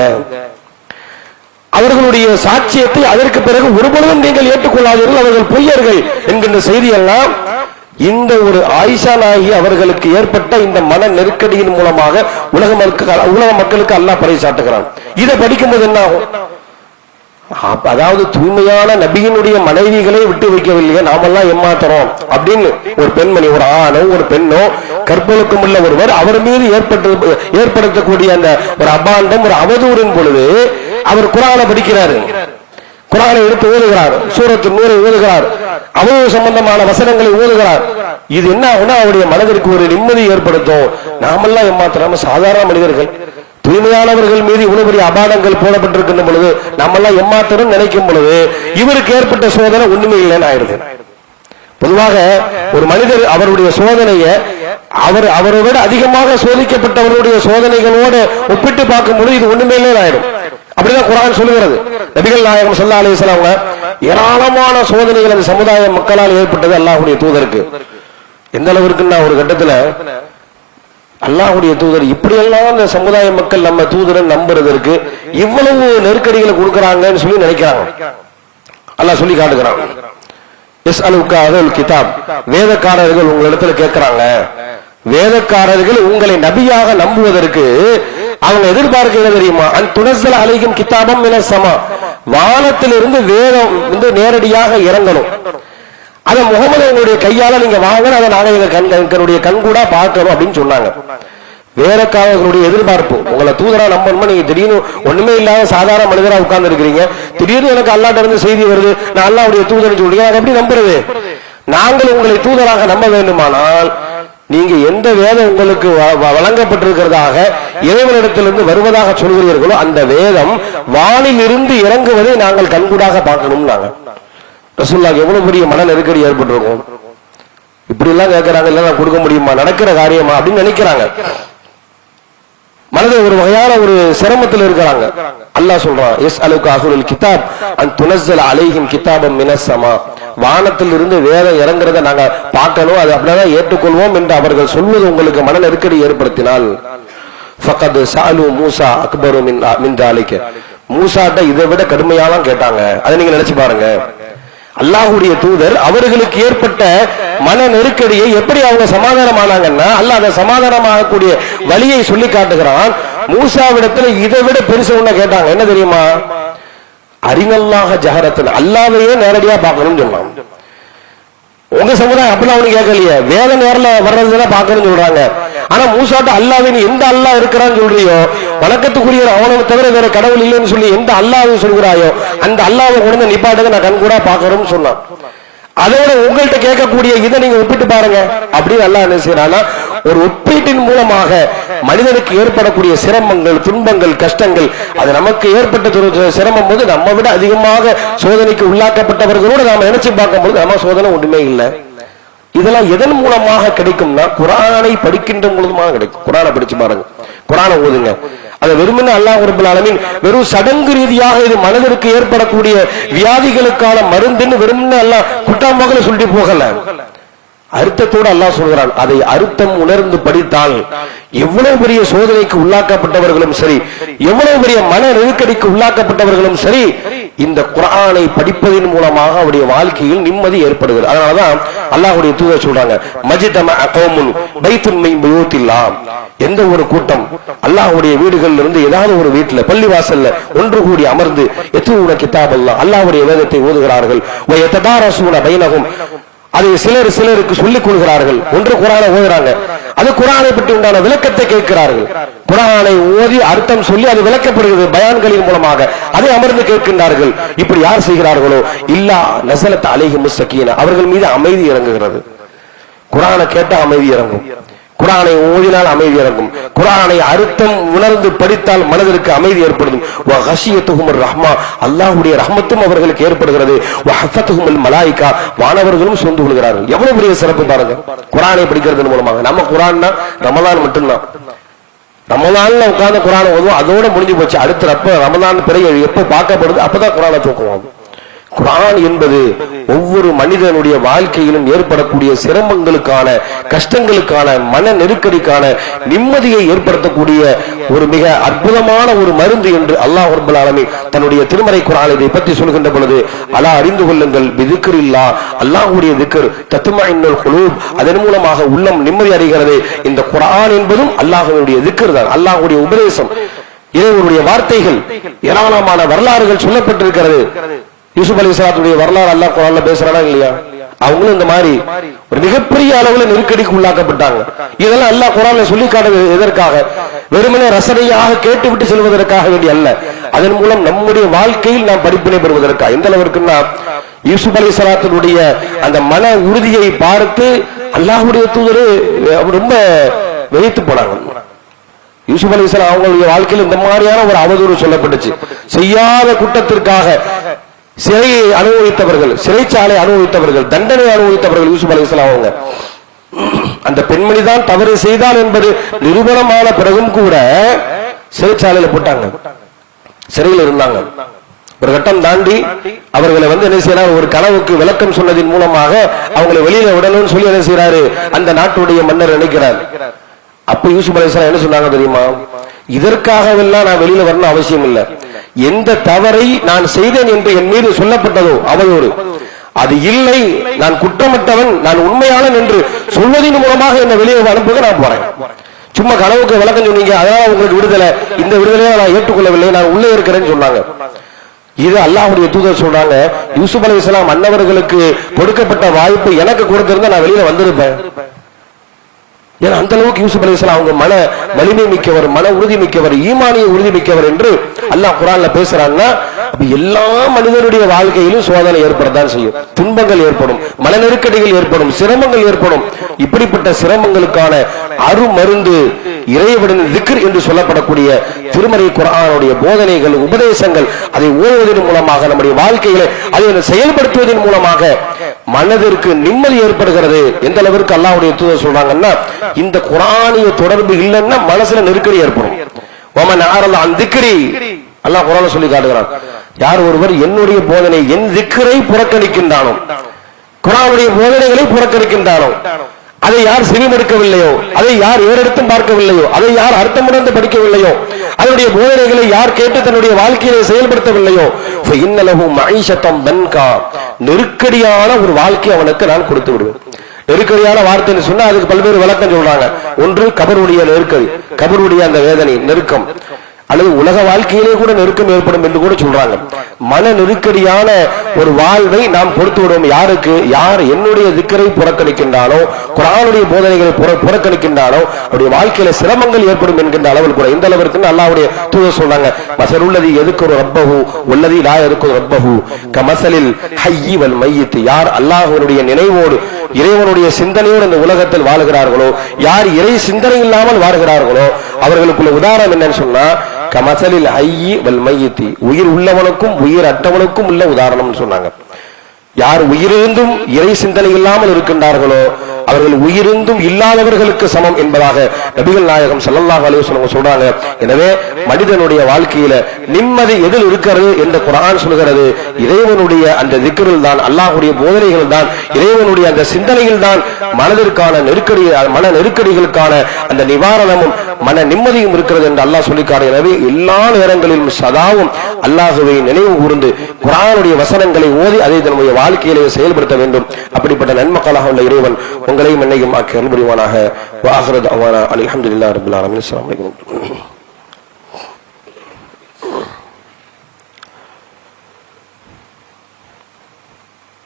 அவர்களுடைய சாட்சியத்தை அதற்கு பிறகு ஒருபொழுதும் நீங்கள் ஏற்றுக்கொள்ளாதீர்கள், அவர்கள் பொய்யர்கள் என்கின்ற செய்தியெல்லாம் இந்த ஒரு ஆயிஷா நாயகி அவர்களுக்கு ஏற்பட்ட இந்த மன நெருக்கடியின் மூலமாக உலக மக்களுக்கு அல்லாஹ் பறைசாட்டுகிறான். இதை படிக்கும்போது என்ன ஆகும்? அதாவது தூய்மையான நபியினுடைய மனைவிகளை விட்டு வைக்கவில்லையே, நாமெல்லாம் ஏமாத்துறோம் அப்படின்னு ஒரு பெண்மணி, ஒரு ஆணோ ஒரு பெண்ணோ கற்பொழுக்கம் உள்ள ஒருவர் அவர் மீது ஏற்படுத்தக்கூடிய அந்த ஒரு அபாண்டம், ஒரு அவதூறின் பொழுது அவர் குர்ஆனை படிக்கிறாரு, குர்ஆனை எடுத்து ஓதுகிறார், சூரத்துல் நூரை ஓதுகிறார், அவதூறு சம்பந்தமான வசனங்களை ஓதுகிறார். இது என்ன ஆகுனா அவருடைய மனதிற்கு ஒரு நிம்மதி ஏற்படுத்தும். நாமெல்லாம் ஏமாத்திராம சாதாரண மனிதர்கள், தூய்மையானவர்கள் மீது இவ்வளவு பெரிய அபாடங்கள் போடப்பட்டிருக்கின்ற பொழுது நம்மெல்லாம் ஏமாத்தணும் நினைக்கும் பொழுது இவருக்கு ஏற்பட்ட சோதனை ஒண்ணுமே இல்லைன்னு ஆயிடுது. பொதுவாக ஒரு மனிதர் அவருடைய சோதனையை அவரை விட அதிகமாக சோதிக்கப்பட்டவருடைய சோதனைகளோடு ஒப்பிட்டு பார்க்கும்போது இது ஒண்ணுமே ஆயிடும். அப்படிதான் குர்ஆன் சொல்லுகிறது. நபிகள் நாயகம் ஸல்லல்லாஹு அலைஹி வஸல்லம் ஏராளமான சோதனைகள் அந்த சமுதாய மக்களால் ஏற்பட்டது அல்லாஹ்வுடைய தூதருக்கு. எந்த அளவிற்குன்னா ஒரு கட்டத்துல அல்லாஹ்வுடைய தூதர் இப்படியெல்லாம் அந்த சமுதாய மக்கள் நம்ம தூதரை நம்புறதற்கு இவ்வளவு நெருக்கடிகளை கொடுக்கறாங்கன்னு சொல்லி நினைக்கிறாங்க. அல்லாஹ் சொல்லி காட்டுகிறான், யஸ்அலுக அஹ்லுல் கிதாப், வேதக்காரர்கள் உங்களிடத்துல கேட்கிறாங்க, வேதக்காரர்கள் உங்களை நபியாக நம்புவதற்கு அவங்க எதிர்பார்க்கிறது தெரியுமா? அன் துனஸ்ஸல அலைஹிம் கிதாபம் மினஸ் ஸமா, வானத்திலிருந்து வேதம் நேரடியாக இறங்கணும். அத முகமது உங்களுடைய கையால நீங்க வாங்கணும், அதை நாங்க எங்களுடைய கண்கூடா பார்க்கணும் அப்படின்னு சொன்னாங்க. வேறக்காரர்களுடைய எதிர்பார்ப்பு, உங்களை தூதரா நம்பணுமா? நீங்க திடீர்னு ஒண்ணுமே இல்லாத சாதாரண மனிதரா உட்கார்ந்து இருக்கிறீங்க, திடீர்னு எனக்கு அல்லாஹ்ட்ட இருந்து செய்தி வருது, நான் அல்லாஹ்வுடைய தூதர்னு சொல்றீங்க, அதை எப்படி நம்புறது? நாங்கள் உங்களை தூதராக நம்ப வேண்டுமானால் நீங்க எந்த வேதம் உங்களுக்கு வழங்கப்பட்டிருக்கிறதாக இறைவனிடத்திலிருந்து வருவதாக சொல்கிறீர்களோ அந்த வேதம் வானில் இருந்து இறங்குவதை நாங்கள் கண்கூடாக பார்க்கணும். நாங்க ரசூலுல்லாஹ் எவ்வளவு பெரிய மன நெருக்கடி ஏற்பட்டிருக்கும். இப்படி எல்லாம் கேட்கிறாங்க, இல்ல நான் கொடுக்க முடியுமா, நடக்கிற காரியமா அப்படின்னு நினைக்கிறாங்க. மனதை ஒரு வகையான ஒரு சிரமத்தில் இருக்கிறாங்க. அல்லாஹ் சொல்றான், யஸ்அலுக அஹ்லுல் கிதாப் அன் துனஸ்ஸல அலைஹிம் கிதாபம் மினஸ் ஸமா, வானத்தில் இருந்து வேதம் இறங்குறத நாங்க பார்க்கணும், அது அப்படிதான் ஏற்றுக்கொள்வோம் என்று அவர்கள் சொல்வது உங்களுக்கு மன நெருக்கடி ஏற்படுத்தினால் ஃபகத் ஸஅலு மூஸா அக்பரு மின் தாலிக, மூஸாட்ட இதை விட கடுமையாலாம் கேட்டாங்க. அதை நீங்க நினைச்சு பாருங்க. அல்லாஹ்வுடைய தூதர் அவர்களுக்கு ஏற்பட்ட மன நெருக்கடியை எப்படி அவங்க சமாதானமானாங்கன்னா அல்லாஹ் அதை சமாதானமாகக்கூடிய வழியை சொல்லி காட்டுகிறான். மூசாவிடத்துல இதை விட பெருசு ஒண்ணு கேட்டாங்க. என்ன தெரியுமா? அரினல்லாஹ ஜஹரத்தன், அல்லாஹ்வையே நேரடியா பார்க்கணும்னு சொன்னாங்க. உங்க சமுதாயம் அப்படிலாம் ஒண்ணு கேட்கலையே, வேத நேரில் வர்றதுதான் பார்க்கணும்னு சொல்றாங்க. ஆனா மூசாட்ட அல்லாஹ்வின் எந்த அல்லாஹ் இருக்கிறான்னு சொல்றியோ, வணக்கத்துக்குரிய அவனை தவிர வேற கடவுள் இல்லைன்னு சொல்லி எந்த அல்லாஹ்வை சொல்கிறாயோ அந்த அல்லாஹ்வை கொண்டு நிப்பாட்டுக்கு நான் கண்கூடா பார்க்கணும்னு சொன்னான். அதோட உங்கள்கிட்ட கேட்கக்கூடிய இதை நீங்க ஒப்பிட்டு பாருங்க அப்படின்னு அல்லாஹ் என்ன செய்யறானா, ஒரு ஒப்பீட்டின் மூலமாக மனிதனுக்கு ஏற்படக்கூடிய சிரமங்கள், துன்பங்கள், கஷ்டங்கள், அது நமக்கு ஏற்பட்ட சிரமம் போது நம்ம விட அதிகமாக சோதனைக்கு உள்ளாக்கப்பட்டவர்களோடு நாம நினைச்சு பார்க்கும்போது நம்ம சோதனை ஒன்றுமே இல்லை. இதெல்லாம் எதன் மூலமாக கிடைக்கும்னா குர்ஆனை படிக்கின்ற மூலமாக கிடைக்கும். குர்ஆனை படிச்சு பாருங்க, குர்ஆனை ஓதுங்க. அது வெறுமனே அல்லாஹ் ரப்பல் ஆலமீன் வெறும் சடங்கு ரீதியாக இது மனதிற்கு ஏற்படக்கூடிய வியாதிகளுக்கான மருந்துன்னு வெறுமனே அல்லாஹ் குட்டாம்பகல சொல்லிட்டு போகல, அர்த்தத்தோடு அல்லாஹ் சொல்கிறான். அதை அர்த்தம் உணர்ந்து படித்தால் எவ்வளவு பெரிய சோதனைக்கு உள்ளாக்கப்பட்டவர்களும் சரி, எவ்வளவு பெரிய மன நெருக்கடிக்கு உள்ளாக்கப்பட்டவர்களும் சரி, இந்த குர்ஆனை படிப்பதன் மூலமாக அவருடைய வாழ்க்கையில் நிம்மதி ஏற்படுகிறது. அதனாலதான் அல்லாஹ்வுடைய தூதர் சொல்றாங்க, மஜ்தமஅ கௌமுன் பைத்துன் மின் புயூத்தில்லாஹ், எந்த ஒரு கூட்டம் அல்லாஹ்வுடைய வீடுகளில் இருந்து ஏதாவது ஒரு வீட்டில் பள்ளிவாசல்ல ஒன்று கூடி அமர்ந்து யத்லூன கிதாபல்லாஹ், அல்லாஹ்வுடைய வேதத்தை ஓதுகிறார்கள், வ யததாரஸூன பைனஹும், அதை சிலருக்கு சொல்லிக் கொள்கிறார்கள், ஒன்று குர்ஆனை ஓதுறாங்க, அது குர்ஆனை பற்றி உண்டான விளக்கத்தை கேட்கிறார்கள், குர்ஆனை ஓதி அர்த்தம் சொல்லி அது விளக்கப்படுகிறது பயான்களின் மூலமாக, அதை அமர்ந்து கேட்கின்றார்கள். இப்படி யார் செய்கிறார்களோ இல்லா நஸலத் அலைஹிமுஸ் ஸகீனா, அவர்கள் மீது அமைதி இறங்குகிறது. குர்ஆனை கேட்டா அமைதி இறங்கும், குர்ஆனை ஓதினால் அமைதி இறங்கும், குர்ஆனை அர்த்தம் உணர்ந்து படித்தால் மனதிற்கு அமைதி ஏற்படும். வ கஷியத்துஹுமுர் ரஹ்மா, அல்லாஹ்வுடைய ரஹ்மத்தும் அவர்களுக்கு ஏற்படுகிறது. வ ஹஃபத்துஹுமுல் மலாயிகா, வானவர்களும் சூழ்ந்து கொள்கிறார்கள். எவ்வளவு பெரிய சிறப்பு பாருங்க குர்ஆனை படிக்கிறதன் மூலமாக. நம்ம குர்ஆன்னா ரமலான் மட்டும்தான், ரமலான்ல உட்கார்ந்து குர்ஆனை ஓதுவோம், அதோட முடிஞ்சு போச்சு. அடுத்த ரமலான் பிறகு எப்ப பார்க்கப்படுது அப்பதான் குர்ஆனை தூக்குவோம். குர்ஆன் என்பது ஒவ்வொரு மனிதனுடைய வாழ்க்கையிலும் ஏற்படக்கூடிய சிரமங்களுக்கான, கஷ்டங்களுக்கான, மன நெருக்கடிக்கான நிம்மதியை ஏற்படுத்தக்கூடிய ஒரு மிக அற்புதமான ஒரு மருந்து என்று அல்லாஹ் ரப்பல் ஆலமீன் தன்னுடைய திருமறை குர்ஆனில் இதை பற்றி சொல்கின்ற பொழுது, அலா அறிந்து கொள்ளுங்கள் பிதிக்ரில்லாஹ், அல்லாஹ்வுடைய திக்ர் தத்மஇன்னுல் குலூப், அதன் மூலமாக உள்ளம் நிம்மதி அடைகிறது. இந்த குர்ஆன் என்பதும் அல்லாஹ்வுடைய திக்ர் தான், அல்லாஹ்வுடைய உபதேசம், இறைவனுடைய வார்த்தைகள், ஏராளமான வரலாறுகள் சொல்லப்பட்டிருக்கிறது. யூசுப் அலைஹிஸ்ஸலாத்துடைய வரலாறு அல்லாஹ் குர்ஆன்ல பேசுறானா இல்லையா? அவங்களும் இந்த மாதிரி ஒரு மிகப்பெரிய அளவுல நெருக்கடிக்கு உள்ளாக்கப்பட்டாங்க. இதெல்லாம் அல்லாஹ் குர்ஆன்ல சொல்லி காட்டுவது எதற்காக? வெறுமனே ரசனையாக கேட்டுவிட்டு செல்வதற்காக வேண்டி அல்ல, அதன் மூலம் நம்முடைய வாழ்க்கையில் நாம் படிப்பினை பெறுவதற்காக. எந்த அளவிற்குன்னா யூசுப் அலைஹிஸ்ஸலாத்துடைய அந்த மன உறுதியை பார்த்து அல்லாஹ்வுடைய தூதர் ரொம்ப வெயித்து போனாங்க. யூசுப் அலைஹிஸ்ஸலாம் அவங்களுடைய வாழ்க்கையில் இந்த மாதிரியான ஒரு அவதூறு சொல்லப்பட்டுச்சு. செய்யாத குற்றத்திற்காக சிறையை அனுபவித்தவர்கள், சிறைச்சாலை அனுபவித்தவர்கள், தண்டனை அனுபவித்தவர்கள் யூசுப் அலைஹிஸ்ஸலாம் அவங்க. அந்த பெண்மணி தான் தவறு செய்தால் என்பது நிரூபணமான பிறகும் கூட சிறைச்சாலையில போட்டாங்க, சிறையில் இருந்தாங்க. ஒரு கட்டம் தாண்டி அவர்களை என்ன செய்யறாரு, ஒரு கனவுக்கு விளக்கம் சொன்னதின் மூலமாக அவங்களை வெளியில விடணும்னு சொல்லி என்ன செய்யறாரு, அந்த நாட்டுடைய மன்னர் நினைக்கிறார். அப்ப யூசுப் அலைஹிஸ்ஸலாம் என்ன சொன்னாங்க தெரியுமா, இதற்காகவெல்லாம் நான் வெளியில வரணும் அவசியம் இல்லை. எந்த தவறை நான் செய்தேன் என்று என் மீது சொல்லப்பட்டதோ அவதூறு, அது இல்லை, நான் குற்றமற்றவன், நான் உண்மையாளன் என்று சொல்வதன் மூலமாக என்ன வெளியே அனுப்புக நான் போறேன். சும்மா கனவுக்கு விளக்கம் சொன்னீங்க, அதனால உங்களுக்கு விடுதலை, இந்த விடுதலையை நான் ஏற்றுக்கொள்ளவில்லை, நான் உள்ளே இருக்கிறேன்னு சொன்னாங்க. இது அல்லாஹ்வுடைய தூதர் சொல்றாங்க, யூசுப் அலைஹிஸ்ஸலாம் மன்னவர்களுக்கு கொடுக்கப்பட்ட வாய்ப்பு எனக்கு கொடுத்திருந்தா நான் வெளியில வந்திருப்பேன். ஏன்னா அந்த அளவுக்கு யூசுப் அலைஹிஸ்ஸலாம் அவங்க மன வலிமை மிக்கவர், மன உறுதி மிக்கவர், ஈமானிய உறுதி மிக்கவர் என்று அல்லாஹ் குர்ஆன்ல பேசுறான்னா, அப்ப எல்லா மனிதனுடைய வாழ்க்கையிலும் சோதனை ஏற்படத்தான் செய்யும், துன்பங்கள் ஏற்படும், மன நெருக்கடிகள் ஏற்படும், சிரமங்கள் ஏற்படும். இப்படிப்பட்ட சிரமங்களுக்கான அருமருந்து இறைவனின் திக்ர் என்று சொல்லப்படக்கூடிய திருமறை குர்ஆனுடைய போதனைகள், உபதேசங்கள், அதை ஓதுவதன் மூலமாக நம்முடைய வாழ்க்கைகளை அதை செயல்படுத்துவதன் மூலமாக மனதிற்கு நிம்மதி ஏற்படுகிறது. எந்த அளவிற்கு அல்லாஹ்வுடைய தூதர் சொல்றாங்கன்னா, இந்த குர்ஆனிய தொடர்பு இல்லைன்னா மனசுல நெருக்கடி ஏற்படும். வமன் அஅரத அன் திக்ரி, அல்லாஹ் குர்ஆன்ல சொல்லி காட்டுகிறான், யார் ஒருவர் என்னுடைய போதனை, என் திக்ரை புறக்கணிக்கின்றானோ, குர்ஆனுடைய போதனைகளை புறக்கணிக்கின்றானோ, அதை யார் செவிமடுக்கவில்லையோ, அதை யார் ஏறெடுத்தும் பார்க்கவில்லையோ, அதை யார் அர்த்தமுணர்ந்து படிக்கவில்லையோ, அதனுடைய போதனைகளை யார் கேட்டு தன்னுடைய வாழ்க்கையை செயல்படுத்தவில்லையோ, ஃபஇன்னலஹு மஈஷத்தன் தன்கா, நெருக்கடியான ஒரு வாழ்க்கை அவனுக்கு நான் கொடுத்து விடுவேன். நெருக்கடியான வார்த்தைன்னு சொன்னா அதுக்கு பல்வேறு விளக்கம் சொல்றாங்க. ஒன்று கபருடைய நெருக்கடி, கபருடைய அந்த வேதனை நெருக்கம், அல்லது உலக வாழ்க்கையிலே கூட நெருக்கம் ஏற்படும் என்று கூட சொல்றாங்க. மன நெருக்கடியான ஒரு வாழ்வை நாம் கொடுத்து விடுவோம் யாருக்கு, யார் என்னுடைய திக்கரை புறக்கணிக்கின்றானோ, குர்ஆனுடைய போதனைகளை புறக்கணிக்கின்றானோ, அவருடைய வாழ்க்கையில சிரமங்கள் ஏற்படும் என்கின்ற அளவில் கூட. இந்த அளவிற்கு அல்லாஹ்வுடைய தூதர் சொல்றாங்க, மஸலுல்லதி யذ்குரு ரப்பஹு வல்லதி லா யذ்குரு ரப்பஹு கமஸலில் ஹய்யி வல் மய்யித், யார் அல்லாஹ்வுடைய நினைவோடு இறைவனுடைய சிந்தனையோடு இந்த உலகத்தில் வாழுகிறார்களோ, யார் இறை சிந்தனை இல்லாமல் வாழ்கிறார்களோ, அவர்களுக்குள்ள உதாரணம் என்னன்னு சொன்னா கமஸலில் ஹய்யி வல் மய்யித், உயிர் உள்ளவனுக்கும் உயிர் அற்றவனுக்கும் உள்ள உதாரணம் சொன்னாங்க. யார் உயிரிருந்தும் இறை சிந்தனை இல்லாமல் இருக்கின்றார்களோ அவர்கள் உயிரிருந்தும் இல்லாதவர்களுக்கு சமம் என்பதாக நபிகள் நாயகம் ஸல்லல்லாஹு அலைஹி வஸல்லம் சொல்றாங்க. எனவே மனிதனுடைய வாழ்க்கையில நிம்மதி எதில் இருக்கிறது என்று குர்ஆன் சொல்கிறது, இறைவனுடைய அந்த திக்ரில் தான், அல்லாஹ்வுடைய போதனைகள் தான், இறைவனுடைய அந்த சிந்தனையில் தான் மனதிற்கான நெருக்கடி, மன நெருக்கடிகளுக்கான அந்த நிவாரணமும் மன நிம்மதியும் இருக்கிறது என்று அல்லாஹ் சொல்லிக்காடு. எனவே எல்லா நேரங்களிலும் சதாவும் அல்லாஹ்வை நினைவு கூர்ந்து குர்ஆனுடைய வசனங்களை ஓதி அதை தன்னுடைய வாழ்க்கையிலே செயல்படுத்த வேண்டும். அப்படிப்பட்ட நன்மக்களாக உள்ள இறைவன் உங்களையும் என்னையும் ஆக்கி அருள் புரிவானாக. வஆகிரு தஅவானா அல்ஹம்துலில்லாஹி ரப்பில் ஆலமீன். அஸ்ஸலாமு அலைக்கும்.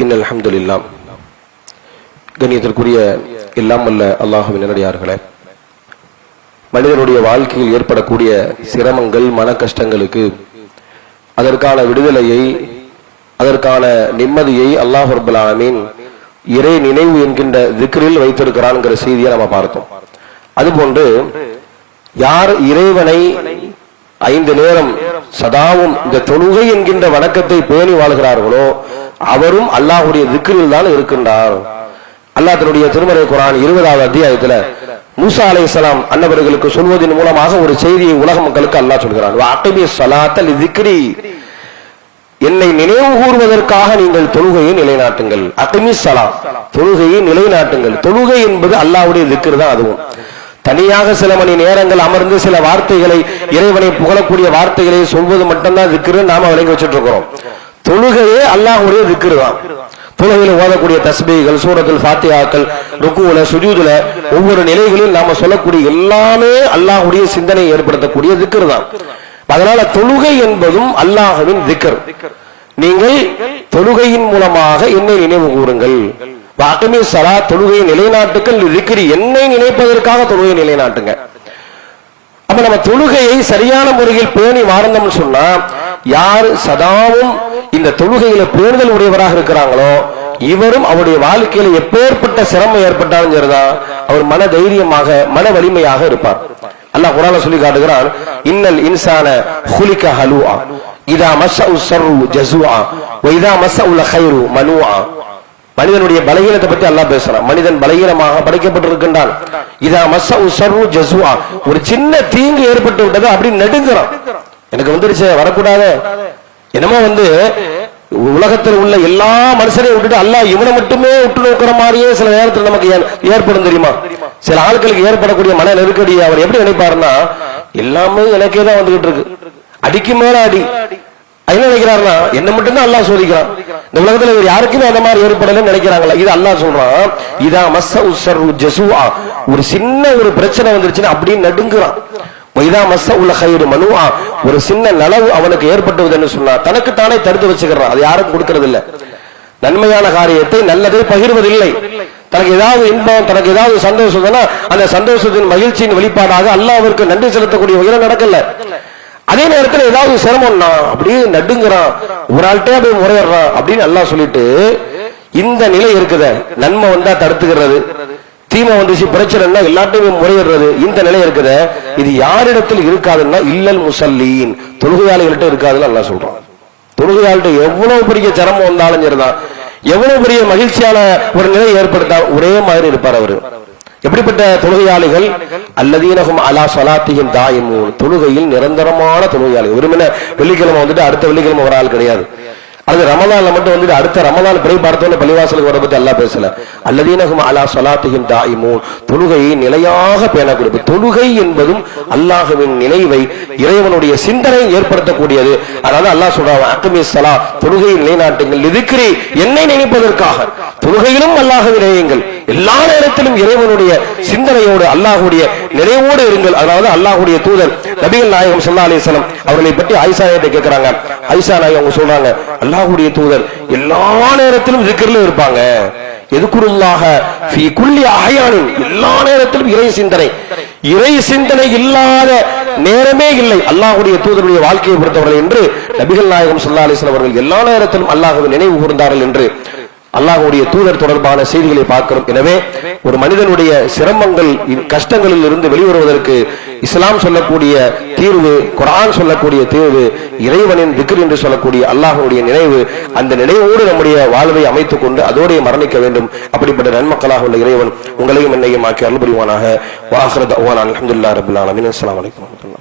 இன்னல் ஹம்துலில்லாஹ். கண்ணியத்திற்குரிய எல்லாம் வல்ல அல்லாஹ்வின் நல்லடியார்களே, மனிதனுடைய வாழ்க்கையில் ஏற்படக்கூடிய சிரமங்கள், மன கஷ்டங்களுக்கு அதற்கான விடுதலையை, அதற்கான நிம்மதியை அல்லாஹ் ரப்பல் ஆலமீன் இறை நினைவு என்கின்ற திக்ரில் வைத்திருக்கிறான்ங்கிற செய்தியை நம்ம பார்த்தோம். அதுபோன்று யார் இறைவனை 5 நேரம் சதாவும் இந்த தொழுகை என்கின்ற வணக்கத்தை பேணி வாழ்கிறார்களோ அவரும் அல்லாஹ்வுடைய திக்ரில் தான் இருக்கின்றார். அல்லாஹ் தன்னுடைய திருமறை குர்ஆன் 20வது அத்தியாயத்துல மூசா அலைஹிஸ்ஸலாம் அன்னவர்களுக்கு சொல்வதன் மூலமாக ஒரு செய்தியை உலக மக்களுக்கு அல்லாஹ் சொல்கிறான். வஅகிமிஸ் ஸலாத்த லிذிக்ரி, என்னை நினைவு கூறுவதற்காக நீங்கள் தொழுகையை நிலைநாட்டுங்கள். அகிமிஸ் ஸலா, தொழுகையை நிலைநாட்டுங்கள். தொழுகை என்பது அல்லாஹ்வுடைய திக்ர் தான். அதுவும் தனியாக சில மணி நேரங்கள் அமர்ந்து சில வார்த்தைகளை, இறைவனை புகழக்கூடிய வார்த்தைகளை சொல்வது மட்டும்தான் திக்ர் நாம விளங்கி வச்சுட்டு இருக்கிறோம். தொழுகையே அல்லாஹ்வுடைய திக்ர் தான். தொழுகையில ஓதக்கூடிய தஸ்பீகள், சூரத்துல் ஃபாத்திஹாக்கள், ருக்குல சுஜூதுல ஒவ்வொரு நிலைகளில் நாம சொல்லக்கூடிய எல்லாமே அல்லாஹ்வுடைய சிந்தனை ஏற்படுத்தக்கூடிய திக்ர் தான். அதனால தொழுகை என்பதும் அல்லாஹ்வின் திக்ர். நீங்கள் தொழுகையின் மூலமாக என்னை நினைவு கூறுங்கள். வஅகிமிஸ் ஸலாத், தொழுகையை நிலைநாட்டுங்கள். லிذிக்ரி, என்னை நினைப்பதற்காக தொழுகையை நிலைநாட்டுங்க. அப்ப நம்ம தொழுகையை சரியான முறையில் பேணி வாழ்ந்தோம்னு சொன்னா, யார் சதாவும் இந்த தொழுகையில பேணுதல் உடையவராக இருக்கிறாங்களோ இவரும் அவருடைய வாழ்க்கையில எப்பேற்பட்ட சிரமம் ஏற்பட்டாலும் சரிதான், அவர் மன தைரியமாக, மன வலிமையாக இருப்பார். அல்லாஹ் குர்ஆன்ல சொல்லி காட்டுகிறான், இன்னல் இன்சான ஹுலிக ஹலூஆ, இதா மஸ்ஸஹு ஷர்ரு ஜஸூஆ வ இதா மஸ்ஸஹுல் கைரு மனூஆ. மனிதனுடைய பலகீனத்தை பத்தி அல்லாஹ் பேசுறான். மனிதன் பலகீனமாக படைக்கப்பட்டிருக்கின்றான். இதா மஸ்ஸஹு ஷர்ரு ஜஸூஆ, ஒரு சின்ன தீங்கு ஏற்பட்டு விட்டது அப்படி நடுங்குறான். எனக்கு வந்துருச்சு வரக்கூடாது, என்னமோ உலகத்தில் உள்ள எல்லா மனுஷரையும் விட்டுட்டு அல்லாஹ் இவனை மட்டுமே உற்று நோக்கிற மாதிரியே சில நேரத்தில் நமக்கு ஏற்படும் தெரியுமா? சில ஆட்களுக்கு ஏற்படக்கூடிய மன நெருக்கடி அவர் எப்படி நினைப்பாருன்னா, எல்லாமே எனக்கே தான் வந்துகிட்டு இருக்கு, அடிக்கு மேல அடி. என்ன நினைக்கிறாருன்னா, என்ன மட்டும்தான் அல்லாஹ் சோதிக்கிறான், இந்த உலகத்துல இவர் யாருக்குமே அந்த மாதிரி ஏற்படலன்னு நினைக்கிறாங்களா? இது அல்லாஹ் சொல்றான். இதா மஸ்ஸஹு ஷர்ரு ஜஸூஆ, ஒரு சின்ன ஒரு பிரச்சனை வந்துருச்சுன்னா அப்படியே நடுங்குறான். இதா மஸ்ஸஹுல் கைரு மனூஆ, ஒரு சின்ன நலவு அவனுக்கு ஏற்பட்டுவதுன்னு சொன்னா தனக்கு தானே தடுத்து வச்சுக்கிறான். அது யாரும் கொடுக்கறது இல்ல. நன்மையான காரியத்தை நல்லதை பகிர்வதில்லை. தனக்கு ஏதாவது இன்பம், தனக்கு ஏதாவது சந்தோஷம், அந்த சந்தோஷத்தின் மகிழ்ச்சியின் வெளிப்பாடாக அல்லாஹ்விற்கு நன்றி செலுத்தக்கூடிய வகையில நடக்கல. அதே நேரத்தில் ஏதாவது சிரமம்னா அப்படியே நடுங்குறான், ஒரு ஆள்கிட்டே போய் முறையிடுறான் அப்படின்னு அல்லாஹ் சொல்லிட்டு, இந்த நிலை இருக்குத, நன்மை வந்தா தடுத்துக்கிறது, தீமை வந்துச்சு பிரச்சனைன்னா எல்லாத்தையும் முறையிடுறது, இந்த நிலை இருக்குத, இது யாரிடத்தில் இருக்காதுன்னா இல்லல் முசல்லீன், தொழுகையாளிகள்கிட்ட இருக்காதுன்னு அல்லாஹ் சொல்றான். தொழுகையாளிட்ட எவ்வளவு பெரிய சிரமம் வந்தாலும் சரிதான், எவ்வளவு பெரிய மகிழ்ச்சியான ஒரு நிலை ஏற்படுத்தா ஒரே மாதிரி இருப்பார் அவரு. எப்படிப்பட்ட தொழுகையாளிகள்? அல்லதீனஹும் அலா ஸலாத்திஹிம் தாயிமூன், தொழுகையில் நிரந்தரமான தொழுகையாளிகள். வெறுமனே வெள்ளிக்கிழமை அடுத்த வெள்ளிக்கிழமை ஒரு ஆள் கிடையாது. அது ரமலான்ல மட்டும் அடுத்த ரமலான் பிறை பார்த்தோன்னு பள்ளிவாசலுக்கு வர பத்தி அல்லாஹ் பேசல. அல்லதீனஹும் அலா ஸலாத்திஹிம் தாயிமூன், தொழுகையை நிலையாக பேணக்கூடிய. தொழுகை என்பதும் அல்லாஹ்வின் நினைவை, இறைவனுடைய சிந்தனை ஏற்படுத்தக்கூடியது. அதாவது அல்லாஹ் சொல்றான், அக்மிஸ் ஸலா, தொழுகையை நிலைநாட்டுங்கள், லிதிக்ரி, என்னை நினைப்பதற்காக. தொழுகையிலும் அல்லாஹ்வை நினையுங்கள், எல்லா நேரத்திலும் இறைவனுடைய சிந்தனையோடு அல்லாஹ்வுடைய நினைவோடு இருங்கள். அதாவது அல்லாஹ்வுடைய தூதர் நபிகள் நாயகம் ஸல்லல்லாஹு அலைஹி வஸல்லம் அவர்களை பற்றி ஆயிஷா கிட்ட கேட்கிறாங்க. ஆயிஷா நாயகம் அவங்க சொல்றாங்க, அல்லாஹ்வுடைய தூதர் எல்லா நேரத்திலும் zikர்ல இருப்பாங்க. எதுக்குருல்லாஹ ஃபீ குல்லி அஹ்யானின், எல்லா நேரத்திலும் இறை சிந்தனை. இறை சிந்தனை இல்லாத நேரமே இல்லை அல்லாஹ்வுடைய தூதருடைய வாழ்க்கையை பொறுத்தவரை என்று நபிகள் நாயகம் ஸல்லல்லாஹு அலைஹி வஸல்லம் அவர்கள் எல்லா நேரத்திலும் அல்லாஹ்வை நினைவு கூர்ந்தார்கள் என்று அல்லாஹ்வுடைய தூதர் தொடர்பான செய்திகளை பார்க்கிறோம். எனவே ஒரு மனிதனுடைய சிரமங்கள், கஷ்டங்களில் இருந்து வெளிவருவதற்கு இஸ்லாம் சொல்லக்கூடிய தீர்வு, குர்ஆன் சொல்லக்கூடிய தீர்வு இறைவனின் திக்ர் என்று சொல்லக்கூடிய அல்லாஹ்வுடைய நினைவு. அந்த நினைவோடு நம்முடைய வாழ்வை அமைத்துக் கொண்டு அதோடைய மரணிக்க வேண்டும். அப்படிப்பட்ட நன்மக்களாக உள்ள இறைவன் உங்களையும் என்னையும் ஆக்கி அருள் புரிவானாக. வ ஆகிரு தஅவானா அல்ஹம்துலில்லாஹி ரப்பில் ஆலமீன். அஸ்ஸலாமு அலைக்கும்.